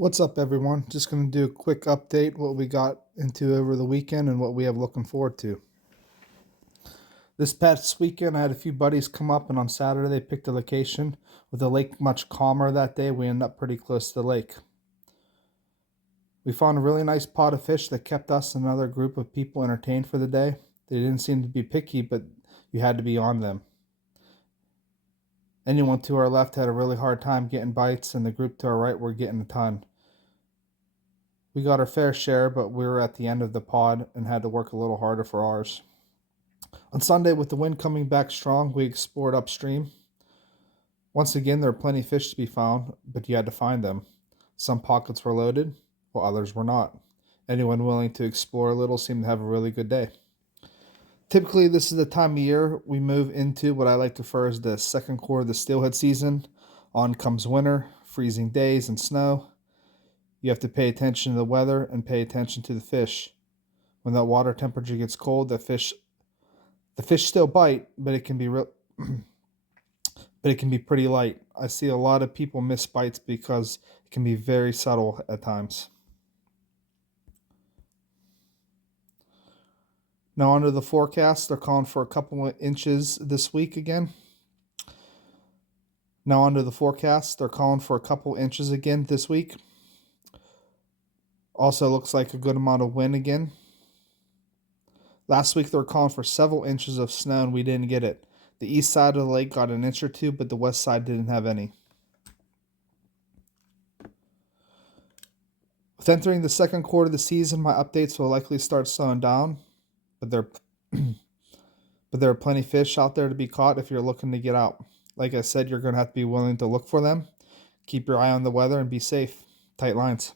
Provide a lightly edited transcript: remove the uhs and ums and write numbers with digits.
What's up, everyone? Just going to do a quick update what we got into over the weekend and what we have looking forward to. This past weekend, I had a few buddies come up, and on Saturday, they picked a location with the lake much calmer that day. We ended up pretty close to the lake. We found a really nice pot of fish that kept us and another group of people entertained for the day. They didn't seem to be picky, but you had to be on them. Anyone to our left had a really hard time getting bites, and the group to our right were getting a ton. We got our fair share, but we were at the end of the pod and had to work a little harder for ours. On Sunday, with the wind coming back strong, we explored upstream. Once again, there were plenty of fish to be found, but you had to find them. Some pockets were loaded, while others were not. Anyone willing to explore a little seemed to have a really good day. Typically, this is the time of year we move into what I like to refer as the second quarter of the steelhead season. On comes winter, freezing days, and snow. You have to pay attention to the weather and pay attention to the fish. When that water temperature gets cold, the fish still bite, but it can be pretty light. I see a lot of people miss bites because it can be very subtle at times. Now onto the forecast. They're calling for a couple of inches this week again. This week. Also looks like a good amount of wind again. Last week they were calling for several inches of snow and we didn't get it. The east side of the lake got an inch or two, but the west side didn't have any. With entering the second quarter of the season, my updates will likely start slowing down, but there are plenty of fish out there to be caught if you're looking to get out. Like I said, you're going to have to be willing to look for them. Keep your eye on the weather and be safe. Tight lines.